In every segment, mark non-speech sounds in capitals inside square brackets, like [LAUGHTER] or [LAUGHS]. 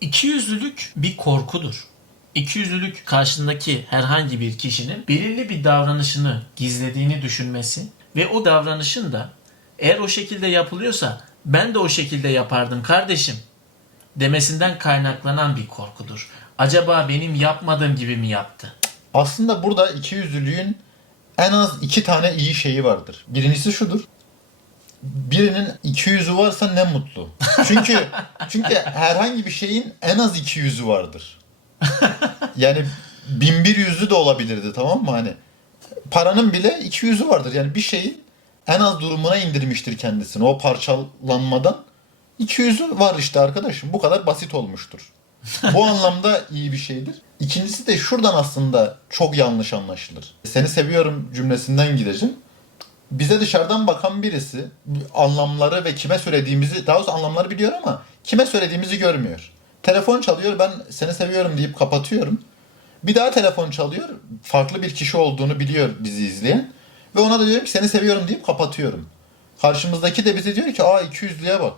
İkiyüzlülük bir korkudur. İkiyüzlülük karşındaki herhangi bir kişinin belirli bir davranışını gizlediğini düşünmesi ve o davranışın da eğer o şekilde yapılıyorsa ben de o şekilde yapardım kardeşim demesinden kaynaklanan bir korkudur. Acaba benim yapmadığım gibi mi yaptı? Aslında burada ikiyüzlülüğün en az iki tane iyi şeyi vardır. Birincisi şudur. Birinin iki yüzü varsa ne mutlu. Çünkü [LAUGHS] çünkü herhangi bir şeyin en az iki yüzü vardır. Yani bin bir yüzü de olabilirdi tamam mı? Hani paranın bile iki yüzü vardır. Yani bir şeyin en az durumuna indirmiştir kendisini. O parçalanmadan iki yüzü var işte arkadaşım. Bu kadar basit olmuştur. Bu anlamda iyi bir şeydir. İkincisi de şuradan aslında çok yanlış anlaşılır. Seni seviyorum cümlesinden gideceğim. Bize dışarıdan bakan birisi anlamları ve kime söylediğimizi, daha doğrusu anlamları biliyor ama kime söylediğimizi görmüyor. Telefon çalıyor, ben seni seviyorum deyip kapatıyorum. Bir daha telefon çalıyor, farklı bir kişi olduğunu biliyor bizi izleyen. Ve ona da diyorum ki seni seviyorum deyip kapatıyorum. Karşımızdaki de bize diyor ki aa 200'lüye bak.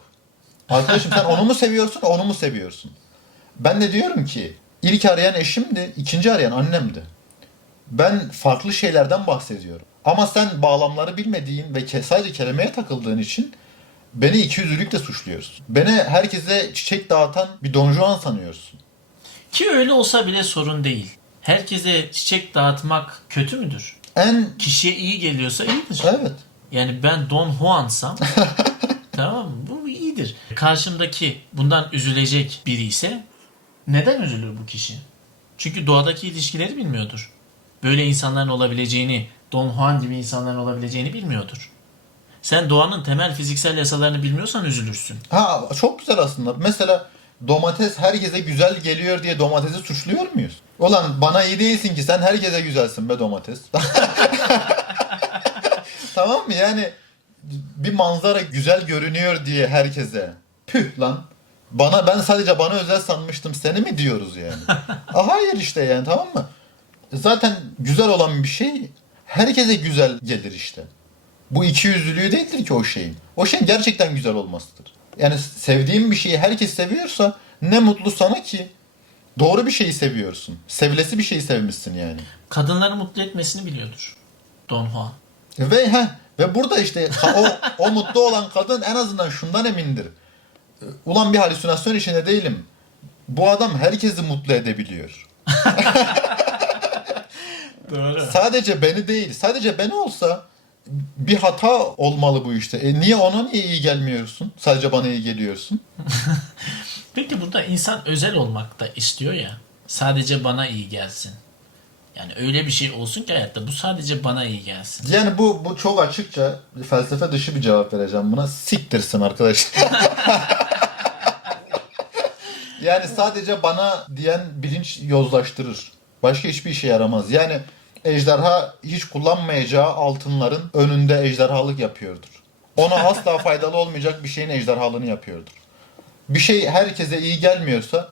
Arkadaşım sen onu mu seviyorsun, onu mu seviyorsun? Ben de diyorum ki ilk arayan eşimdi, ikinci arayan annemdi. Ben farklı şeylerden bahsediyorum. Ama sen bağlamları bilmediğin ve sadece kelimeye takıldığın için beni ikiyüzlülükle suçluyorsun. Beni herkese çiçek dağıtan bir Don Juan sanıyorsun. Ki öyle olsa bile sorun değil. Herkese çiçek dağıtmak kötü müdür? En Kişiye iyi geliyorsa iyidir. evet. Yani ben Don Juan'sam [LAUGHS] tamam mı? Bu iyidir. Karşımdaki bundan üzülecek biri ise neden üzülür bu kişi? Çünkü doğadaki ilişkileri bilmiyordur. Böyle insanların olabileceğini, Don Juan gibi insanların olabileceğini bilmiyordur. Sen doğanın temel fiziksel yasalarını bilmiyorsan üzülürsün. Ha çok güzel aslında. Mesela domates herkese güzel geliyor diye domatesi suçluyor muyuz? Ulan bana iyi değilsin ki sen herkese güzelsin be domates. [LAUGHS] tamam mı? Yani bir manzara güzel görünüyor diye herkese. Püh lan. Bana ben sadece bana özel sanmıştım seni mi diyoruz yani? Aa, [LAUGHS] hayır işte yani tamam mı? Zaten güzel olan bir şey herkese güzel gelir işte. Bu iki yüzlülüğü değildir ki o şeyin. O şeyin gerçekten güzel olmasıdır. Yani sevdiğin bir şeyi herkes seviyorsa ne mutlu sana ki. Doğru bir şeyi seviyorsun. Sevilesi bir şeyi sevmişsin yani. Kadınları mutlu etmesini biliyordur. Don Juan. Ve he, ve burada işte o, o mutlu olan kadın en azından şundan emindir. Ulan bir halüsinasyon içinde değilim. Bu adam herkesi mutlu edebiliyor. [LAUGHS] Doğru. Sadece beni değil. Sadece beni olsa bir hata olmalı bu işte. E niye ona niye iyi gelmiyorsun? Sadece bana iyi geliyorsun. [LAUGHS] Peki burada insan özel olmak da istiyor ya. Sadece bana iyi gelsin. Yani öyle bir şey olsun ki hayatta bu sadece bana iyi gelsin. Yani bu bu çok açıkça felsefe dışı bir cevap vereceğim buna. Siktirsin arkadaş. [LAUGHS] yani sadece bana diyen bilinç yozlaştırır. Başka hiçbir işe yaramaz. Yani ejderha hiç kullanmayacağı altınların önünde ejderhalık yapıyordur. Ona asla [LAUGHS] faydalı olmayacak bir şeyin ejderhalığını yapıyordur. Bir şey herkese iyi gelmiyorsa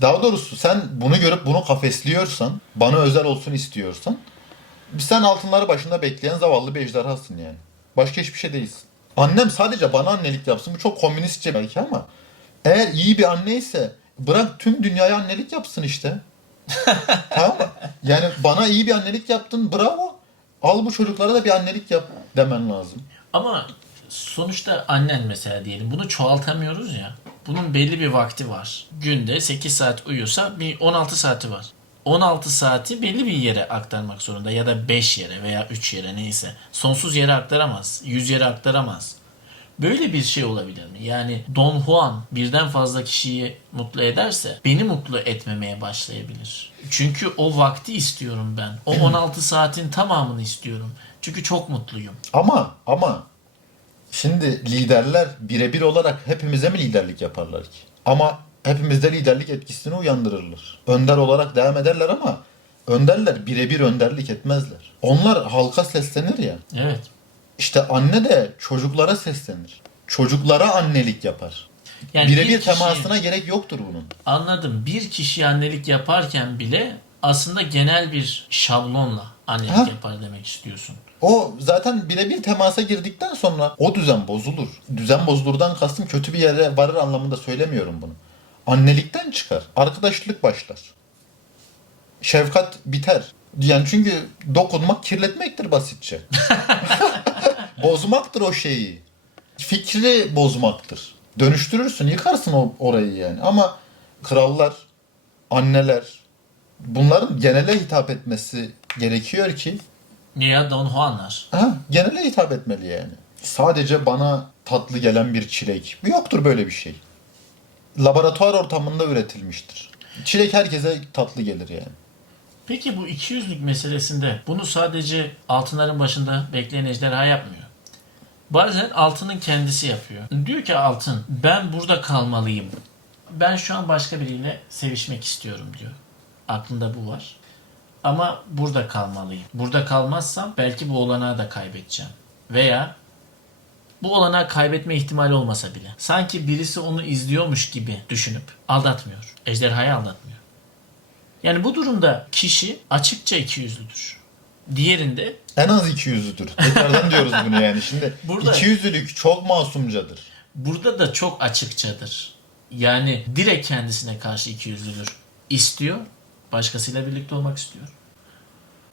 daha doğrusu sen bunu görüp bunu kafesliyorsan, bana özel olsun istiyorsan sen altınları başında bekleyen zavallı bir ejderhasın yani. Başka hiçbir şey değilsin. Annem sadece bana annelik yapsın. Bu çok komünistçe belki ama eğer iyi bir anne ise bırak tüm dünyaya annelik yapsın işte. [LAUGHS] tamam mı? Yani bana iyi bir annelik yaptın bravo. Al bu çocuklara da bir annelik yap demen lazım. Ama sonuçta annen mesela diyelim bunu çoğaltamıyoruz ya. Bunun belli bir vakti var. Günde 8 saat uyuyorsa bir 16 saati var. 16 saati belli bir yere aktarmak zorunda ya da 5 yere veya 3 yere neyse. Sonsuz yere aktaramaz. 100 yere aktaramaz. Böyle bir şey olabilir mi? Yani Don Juan birden fazla kişiyi mutlu ederse beni mutlu etmemeye başlayabilir. Çünkü o vakti istiyorum ben. O [CLEARS THROAT] 16 saatin tamamını istiyorum. Çünkü çok mutluyum. Ama ama şimdi liderler birebir olarak hepimize mi liderlik yaparlar ki? Ama hepimizde liderlik etkisini uyandırırlar. Önder olarak devam ederler ama önderler birebir önderlik etmezler. Onlar halka seslenir ya. Evet. İşte anne de çocuklara seslenir. Çocuklara annelik yapar. Yani birebir bir temasına gerek yoktur bunun. Anladım. Bir kişi annelik yaparken bile aslında genel bir şablonla annelik Ha. yapar demek istiyorsun. O zaten birebir temasa girdikten sonra o düzen bozulur. Düzen bozulurdan kastım kötü bir yere varır anlamında söylemiyorum bunu. Annelikten çıkar. Arkadaşlık başlar. Şefkat biter. Yani çünkü dokunmak kirletmektir basitçe. [LAUGHS] Bozmaktır o şeyi. Fikri bozmaktır. Dönüştürürsün, yıkarsın o orayı yani. Ama krallar, anneler bunların genele hitap etmesi gerekiyor ki Ya Don Juanlar. Ha, genele hitap etmeli yani. Sadece bana tatlı gelen bir çilek. Yoktur böyle bir şey. Laboratuvar ortamında üretilmiştir. Çilek herkese tatlı gelir yani. Peki bu 200'lük meselesinde bunu sadece altınların başında bekleyen ejderha yapmıyor. Bazen altının kendisi yapıyor. Diyor ki altın ben burada kalmalıyım. Ben şu an başka biriyle sevişmek istiyorum diyor. Aklında bu var. Ama burada kalmalıyım. Burada kalmazsam belki bu olanağı da kaybedeceğim. Veya bu olanağı kaybetme ihtimali olmasa bile. Sanki birisi onu izliyormuş gibi düşünüp aldatmıyor. Ejderhayı aldatmıyor. Yani bu durumda kişi açıkça ikiyüzlüdür. Diğerinde En az 200'lüdür. Tekrardan diyoruz bunu yani. Şimdi [LAUGHS] Burada- 200'lülük çok masumcadır. burada da çok açıkçadır. Yani direkt kendisine karşı ikiyüzlüdür. İstiyor, başkasıyla birlikte olmak istiyor.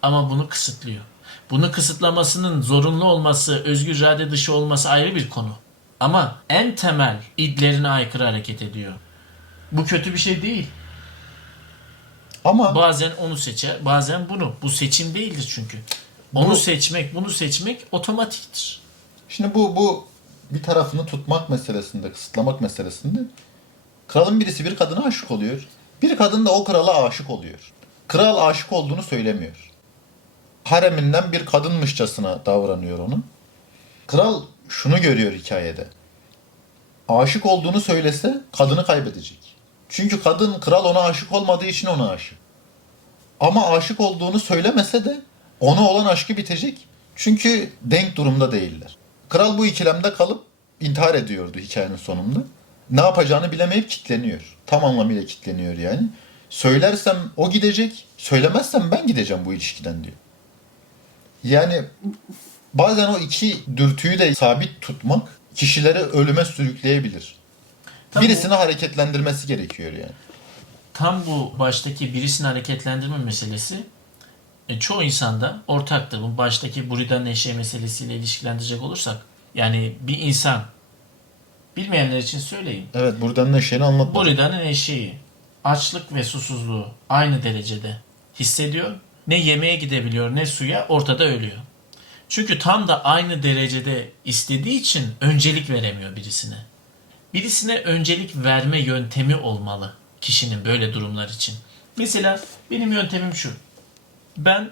Ama bunu kısıtlıyor. Bunu kısıtlamasının zorunlu olması, özgür irade dışı olması ayrı bir konu. Ama en temel idlerine aykırı hareket ediyor. Bu kötü bir şey değil. Ama Bazen onu seçer, bazen bunu. Bu seçim değildir çünkü. Onu Bu- seçmek, bunu seçmek otomatiktir. şimdi bu bu bir tarafını tutmak meselesinde, kısıtlamak meselesinde kralın birisi bir kadına aşık oluyor. Bir kadın da o krala aşık oluyor. Kral aşık olduğunu söylemiyor. Hareminden bir kadınmışçasına davranıyor onun. Kral şunu görüyor hikayede. Aşık olduğunu söylese kadını kaybedecek. Çünkü kadın kral ona aşık olmadığı için ona aşık. Ama aşık olduğunu söylemese de ona olan aşkı bitecek. Çünkü denk durumda değiller. Kral bu ikilemde kalıp intihar ediyordu hikayenin sonunda. Ne yapacağını bilemeyip kitleniyor. Tam anlamıyla kitleniyor yani. Söylersem o gidecek, söylemezsem ben gideceğim bu ilişkiden diyor. Yani bazen o iki dürtüyü de sabit tutmak kişileri ölüme sürükleyebilir. Tabii Birisini hareketlendirmesi gerekiyor yani. tam bu baştaki birisini hareketlendirme meselesi e, çoğu insanda ortaktır. Bu baştaki Burida'nın eşeği meselesiyle ilişkilendirecek olursak yani bir insan bilmeyenler için söyleyeyim. Evet buradan da şeyini anlatmadım. Burida'nın eşeği açlık ve susuzluğu aynı derecede hissediyor. Ne yemeğe gidebiliyor ne suya ortada ölüyor. Çünkü tam da aynı derecede istediği için öncelik veremiyor birisine. Birisine öncelik verme yöntemi olmalı kişinin böyle durumlar için. Mesela benim yöntemim şu. Ben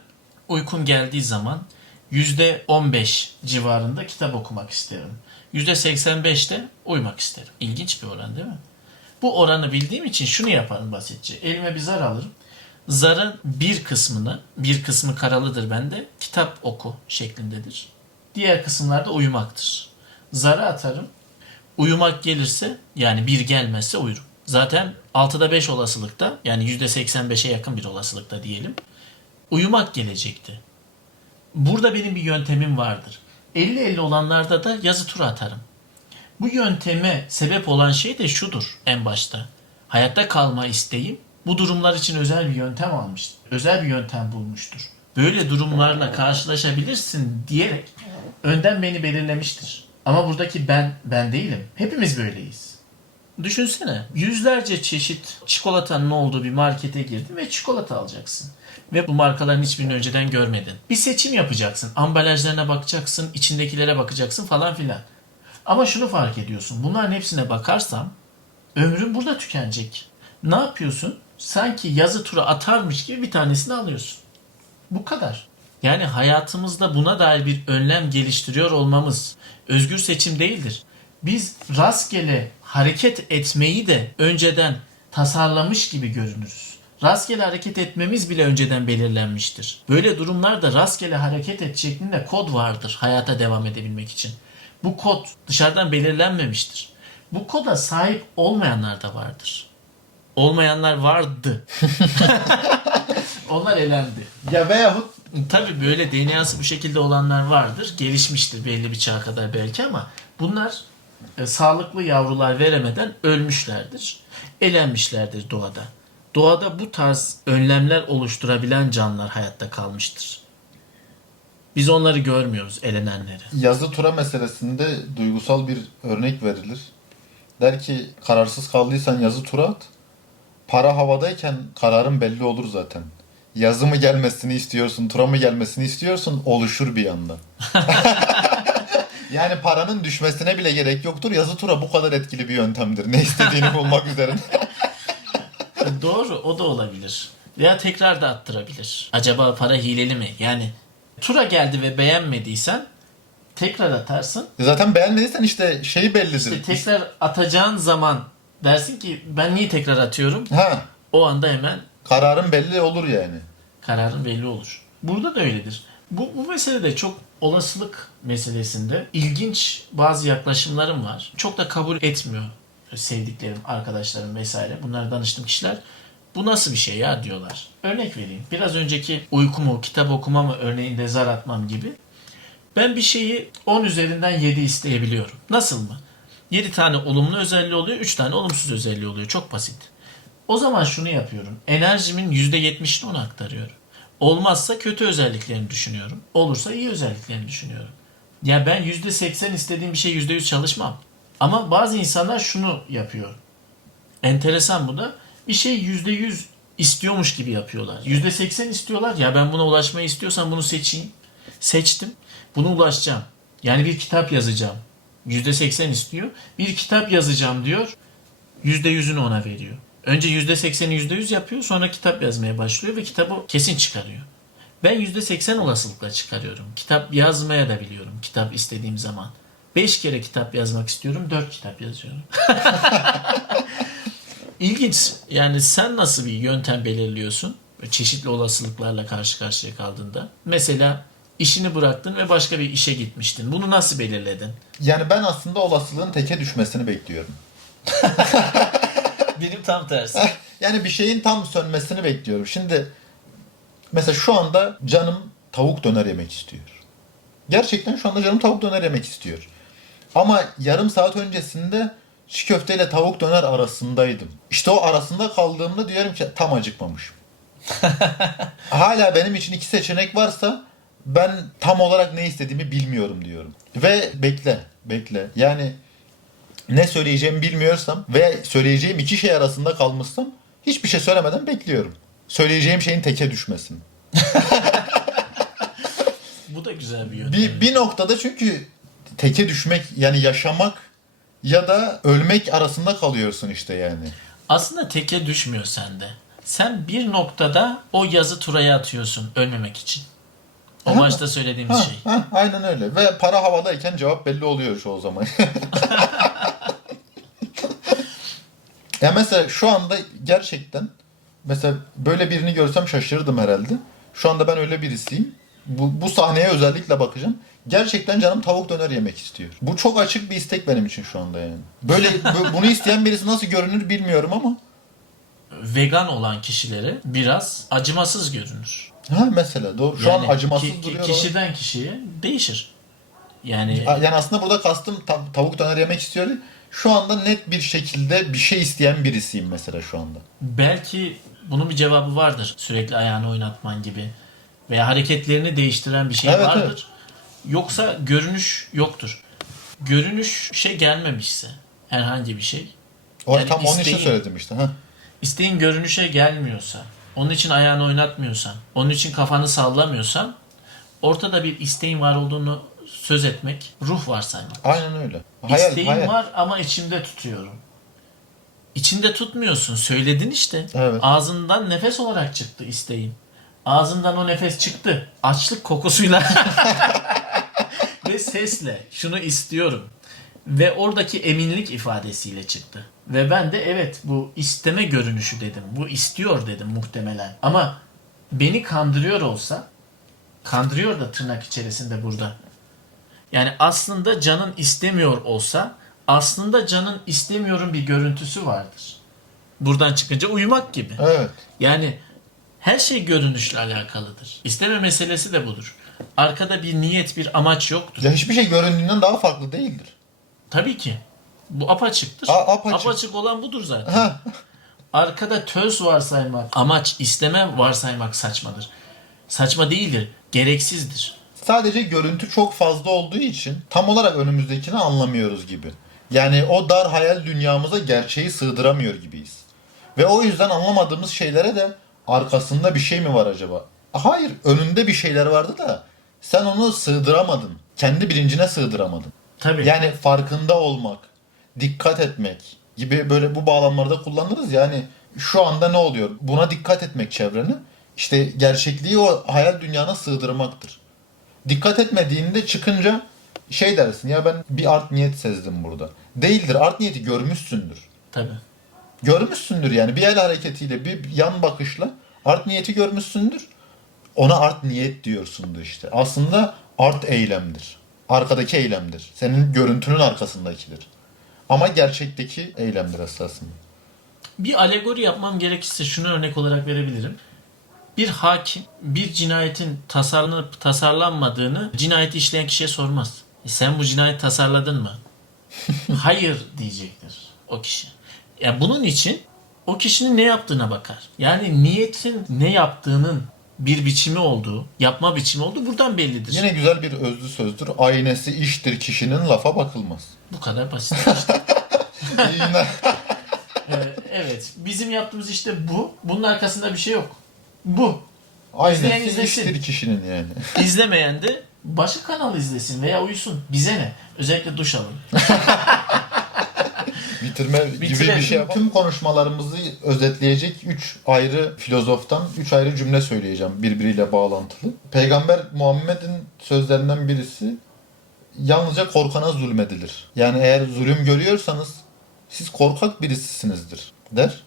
uykum geldiği zaman %15 civarında kitap okumak isterim. %85'te uyumak isterim. İlginç bir oran değil mi? Bu oranı bildiğim için şunu yaparım basitçe. Elime bir zar alırım. Zarın bir kısmını, bir kısmı karalıdır bende, kitap oku şeklindedir. Diğer kısımlarda uyumaktır. Zarı atarım. Uyumak gelirse, yani bir gelmezse uyurum. Zaten 6'da 5 olasılıkta, yani %85'e yakın bir olasılıkta diyelim. Uyumak gelecekti. Burada benim bir yöntemim vardır. 50-50 olanlarda da yazı tura atarım. Bu yönteme sebep olan şey de şudur en başta. Hayatta kalma isteğim bu durumlar için özel bir yöntem almış. Özel bir yöntem bulmuştur. Böyle durumlarla karşılaşabilirsin diyerek önden beni belirlemiştir. Ama buradaki ben ben değilim. Hepimiz böyleyiz. Düşünsene yüzlerce çeşit çikolatanın olduğu bir markete girdin ve çikolata alacaksın. Ve bu markaların hiçbirini önceden görmedin. Bir seçim yapacaksın. Ambalajlarına bakacaksın, içindekilere bakacaksın falan filan. Ama şunu fark ediyorsun. Bunların hepsine bakarsam ömrüm burada tükenecek. Ne yapıyorsun? Sanki yazı tura atarmış gibi bir tanesini alıyorsun. Bu kadar. Yani hayatımızda buna dair bir önlem geliştiriyor olmamız özgür seçim değildir. Biz rastgele hareket etmeyi de önceden tasarlamış gibi görünürüz. Rastgele hareket etmemiz bile önceden belirlenmiştir. Böyle durumlarda rastgele hareket et şeklinde kod vardır hayata devam edebilmek için. Bu kod dışarıdan belirlenmemiştir. Bu koda sahip olmayanlar da vardır. Olmayanlar vardı. [LAUGHS] Onlar elendi. Ya veyahut Tabii böyle DNA'sı bu şekilde olanlar vardır. Gelişmiştir belli bir çağa kadar belki ama bunlar e, sağlıklı yavrular veremeden ölmüşlerdir. elenmişlerdir doğada. Doğada bu tarz önlemler oluşturabilen canlılar hayatta kalmıştır. Biz onları görmüyoruz, elenenleri. Yazı tura meselesinde duygusal bir örnek verilir. Der ki kararsız kaldıysan yazı tura at. Para havadayken kararın belli olur zaten. Yazı mı gelmesini istiyorsun, tura mı gelmesini istiyorsun oluşur bir anda. [LAUGHS] yani paranın düşmesine bile gerek yoktur. Yazı tura bu kadar etkili bir yöntemdir. Ne istediğini bulmak [LAUGHS] üzerine. E, Doğru, o da olabilir. Veya tekrar da attırabilir. Acaba para hileli mi? Yani tura geldi ve beğenmediysen tekrar atarsın. Zaten beğenmediysen işte şey bellidir. İşte tekrar atacağın zaman dersin ki ben niye tekrar atıyorum? Ha, O anda hemen kararın belli olur yani. kararın belli olur. Burada da öyledir. Bu, bu mesele de çok olasılık meselesinde ilginç bazı yaklaşımlarım var. Çok da kabul etmiyor sevdiklerim, arkadaşlarım vesaire. Bunlara danıştığım kişiler bu nasıl bir şey ya diyorlar. Örnek vereyim. Biraz önceki uykumu, kitap okuma mı örneğinde zar atmam gibi. Ben bir şeyi 10 üzerinden 7 isteyebiliyorum. Nasıl mı? 7 tane olumlu özelliği oluyor, 3 tane olumsuz özelliği oluyor. Çok basit. O zaman şunu yapıyorum. Enerjimin %70'ini ona aktarıyorum. Olmazsa kötü özelliklerini düşünüyorum. Olursa iyi özelliklerini düşünüyorum. Ya ben %80 istediğim bir şey %100 çalışmam. Ama bazı insanlar şunu yapıyor. Enteresan bu da. Bir şey %100 istiyormuş gibi yapıyorlar. %80 istiyorlar. Ya ben buna ulaşmayı istiyorsam bunu seçeyim. Seçtim. Buna ulaşacağım. Yani bir kitap yazacağım. %80 istiyor. Bir kitap yazacağım diyor. %100'ünü ona veriyor. Önce %80'i %100 yapıyor sonra kitap yazmaya başlıyor ve kitabı kesin çıkarıyor. Ben %80 olasılıkla çıkarıyorum. Kitap yazmaya da biliyorum kitap istediğim zaman. 5 kere kitap yazmak istiyorum 4 kitap yazıyorum. [LAUGHS] İlginç. Yani sen nasıl bir yöntem belirliyorsun? Çeşitli olasılıklarla karşı karşıya kaldığında. Mesela işini bıraktın ve başka bir işe gitmiştin. Bunu nasıl belirledin? Yani ben aslında olasılığın teke düşmesini bekliyorum. [LAUGHS] Benim tam tersi. Yani bir şeyin tam sönmesini bekliyorum. Şimdi mesela şu anda canım tavuk döner yemek istiyor. Gerçekten şu anda canım tavuk döner yemek istiyor. Ama yarım saat öncesinde çiğ köfteyle tavuk döner arasındaydım. İşte o arasında kaldığımda diyorum ki tam acıkmamışım. [LAUGHS] Hala benim için iki seçenek varsa ben tam olarak ne istediğimi bilmiyorum diyorum. Ve bekle, bekle. Yani ne söyleyeceğimi bilmiyorsam ve söyleyeceğim iki şey arasında kalmışsam hiçbir şey söylemeden bekliyorum. Söyleyeceğim şeyin teke düşmesini. [LAUGHS] Bu da güzel bir yöntem. Bir, bir noktada çünkü teke düşmek yani yaşamak ya da ölmek arasında kalıyorsun işte yani. Aslında teke düşmüyor sende. Sen bir noktada o yazı turaya atıyorsun ölmemek için. O Ha. başta söylediğimiz Ha, şey. ha, aynen öyle. Ve para havadayken cevap belli oluyor çoğu zaman. [LAUGHS] ya mesela şu anda gerçekten mesela böyle birini görsem şaşırırdım herhalde. Şu anda ben öyle birisiyim. Bu, bu sahneye özellikle bakacağım. Gerçekten canım tavuk döner yemek istiyor. Bu çok açık bir istek benim için şu anda yani. Böyle [LAUGHS] bu- bunu isteyen birisi nasıl görünür bilmiyorum ama. Vegan olan kişilere biraz acımasız görünür. Ha mesela doğru. Şu an acımasız ki- ki- duruyor. Kişiden kişiye değişir. Yani Yani aslında burada kastım tav- tavuk döner yemek istiyor. değil. Şu anda net bir şekilde bir şey isteyen birisiyim mesela şu anda. belki bunun bir cevabı vardır. Sürekli ayağını oynatman gibi. Veya hareketlerini değiştiren bir şey Evet, vardır. evet. Yoksa görünüş yoktur. Görünüş şey gelmemişse herhangi bir şey. O Yani tam onun için isteğin- söyledim işte. Ha. İsteğin görünüşe gelmiyorsa, onun için ayağını oynatmıyorsan, onun için kafanı sallamıyorsan ortada bir isteğin var olduğunu söz etmek ruh varsaymak. Aynen öyle. Hayal, İsteğim hayal. var ama içimde tutuyorum. İçinde tutmuyorsun. Söyledin işte. Evet. Ağzından nefes olarak çıktı isteğin. Ağzından o nefes çıktı. Açlık kokusuyla [LAUGHS] ve sesle şunu istiyorum. Ve oradaki eminlik ifadesiyle çıktı. Ve ben de evet bu isteme görünüşü dedim. Bu istiyor dedim muhtemelen. Ama beni kandırıyor olsa kandırıyor da tırnak içerisinde burada. Yani aslında canın istemiyor olsa aslında canın istemiyorum bir görüntüsü vardır. Buradan çıkınca uyumak gibi. Evet. Yani her şey görünüşle alakalıdır. İsteme meselesi de budur. Arkada bir niyet, bir amaç yoktur. Ya hiçbir şey göründüğünden daha farklı değildir. Tabii ki. Bu apaçıktır. A- apaçık. Apaçık olan budur zaten. Ha. arkada töz varsaymak, amaç, isteme varsaymak saçmadır. Saçma değildir, gereksizdir. Sadece görüntü çok fazla olduğu için tam olarak önümüzdekini anlamıyoruz gibi. Yani o dar hayal dünyamıza gerçeği sığdıramıyor gibiyiz. Ve o yüzden anlamadığımız şeylere de arkasında bir şey mi var acaba? Hayır, önünde bir şeyler vardı da sen onu sığdıramadın. Kendi bilincine sığdıramadın. Tabii. Yani farkında olmak, dikkat etmek gibi böyle bu bağlamlarda kullanırız. Yani şu anda ne oluyor? Buna dikkat etmek çevreni. İşte gerçekliği o hayal dünyana sığdırmaktır. Dikkat etmediğinde çıkınca şey dersin ya ben bir art niyet sezdim burada. Değildir. Art niyeti görmüşsündür. Tabii. Görmüşsündür yani bir el hareketiyle bir yan bakışla art niyeti görmüşsündür. Ona art niyet diyorsundu işte. Aslında art eylemdir. Arkadaki eylemdir. Senin görüntünün arkasındakidir. Ama gerçekteki eylemdir esasında. Bir alegori yapmam gerekirse şunu örnek olarak verebilirim. Bir hakim bir cinayetin tasarlanıp tasarlanmadığını cinayeti işleyen kişiye sormaz. E sen bu cinayeti tasarladın mı? [LAUGHS] Hayır diyecektir o kişi. Ya bunun için o kişinin ne yaptığına bakar. Yani niyetin ne yaptığının bir biçimi olduğu, yapma biçimi olduğu buradan bellidir. Yine güzel bir özlü sözdür. Aynesi iştir kişinin lafa bakılmaz. Bu kadar basit işte. [LAUGHS] Ee, evet. Bizim yaptığımız işte bu. Bunun arkasında bir şey yok. Bu. İzleyen Aynesi izlesin. iştir kişinin yani. [LAUGHS] İzlemeyen de başka kanal izlesin veya uyusun. Bize ne? Özellikle duş alın. [LAUGHS] Bitirme gibi Bitirelim. bir şey yapalım. Tüm konuşmalarımızı özetleyecek 3 ayrı filozoftan 3 ayrı cümle söyleyeceğim birbiriyle bağlantılı. Peygamber Muhammed'in sözlerinden birisi yalnızca korkana zulmedilir. Yani eğer zulüm görüyorsanız siz korkak birisisinizdir der.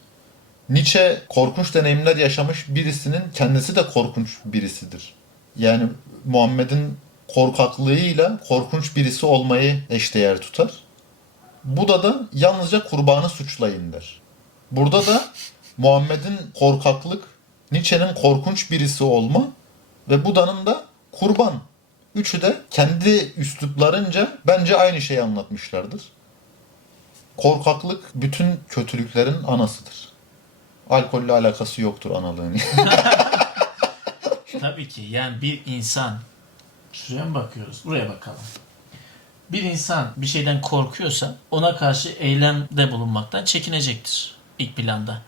Nietzsche korkunç deneyimler yaşamış birisinin kendisi de korkunç birisidir. Yani Muhammed'in korkaklığıyla korkunç birisi olmayı eşdeğer tutar. Buda da yalnızca kurbanı suçlayın der. Burada da Muhammed'in korkaklık, Nietzsche'nin korkunç birisi olma ve Buda'nın da kurban. Üçü de kendi üsluplarınca bence aynı şeyi anlatmışlardır. Korkaklık bütün kötülüklerin anasıdır. Alkolle alakası yoktur analığın. [LAUGHS] Tabii ki yani bir insan şuraya mı bakıyoruz? Buraya bakalım. Bir insan bir şeyden korkuyorsa ona karşı eylemde bulunmaktan çekinecektir ilk planda.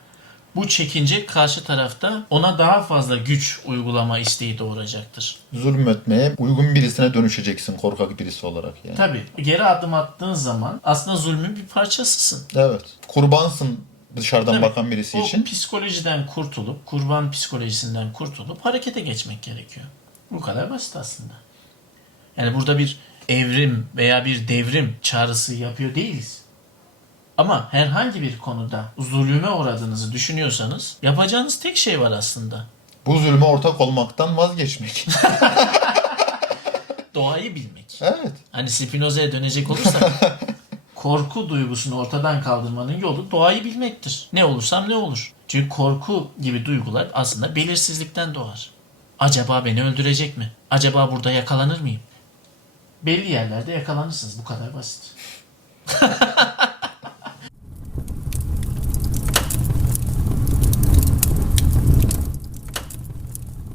Bu çekince karşı tarafta ona daha fazla güç uygulama isteği doğuracaktır. Zulmetmeye uygun birisine dönüşeceksin korkak birisi olarak yani. Tabii geri adım attığın zaman aslında zulmün bir parçasısın. Evet. Kurbansın dışarıdan Tabii. bakan birisi O için. psikolojiden kurtulup, kurban psikolojisinden kurtulup harekete geçmek gerekiyor. Bu kadar basit aslında. Yani burada bir evrim veya bir devrim çağrısı yapıyor değiliz. Ama herhangi bir konuda zulüme uğradığınızı düşünüyorsanız yapacağınız tek şey var aslında. Bu zulme ortak olmaktan vazgeçmek. [LAUGHS] Doğayı bilmek. evet. Hani Spinoza'ya dönecek olursak [LAUGHS] korku duygusunu ortadan kaldırmanın yolu doğayı bilmektir. Ne olursam ne olur. Çünkü korku gibi duygular aslında belirsizlikten doğar. Acaba beni öldürecek mi? Acaba burada yakalanır mıyım? Belli yerlerde yakalanırsınız. Bu kadar basit. [LAUGHS]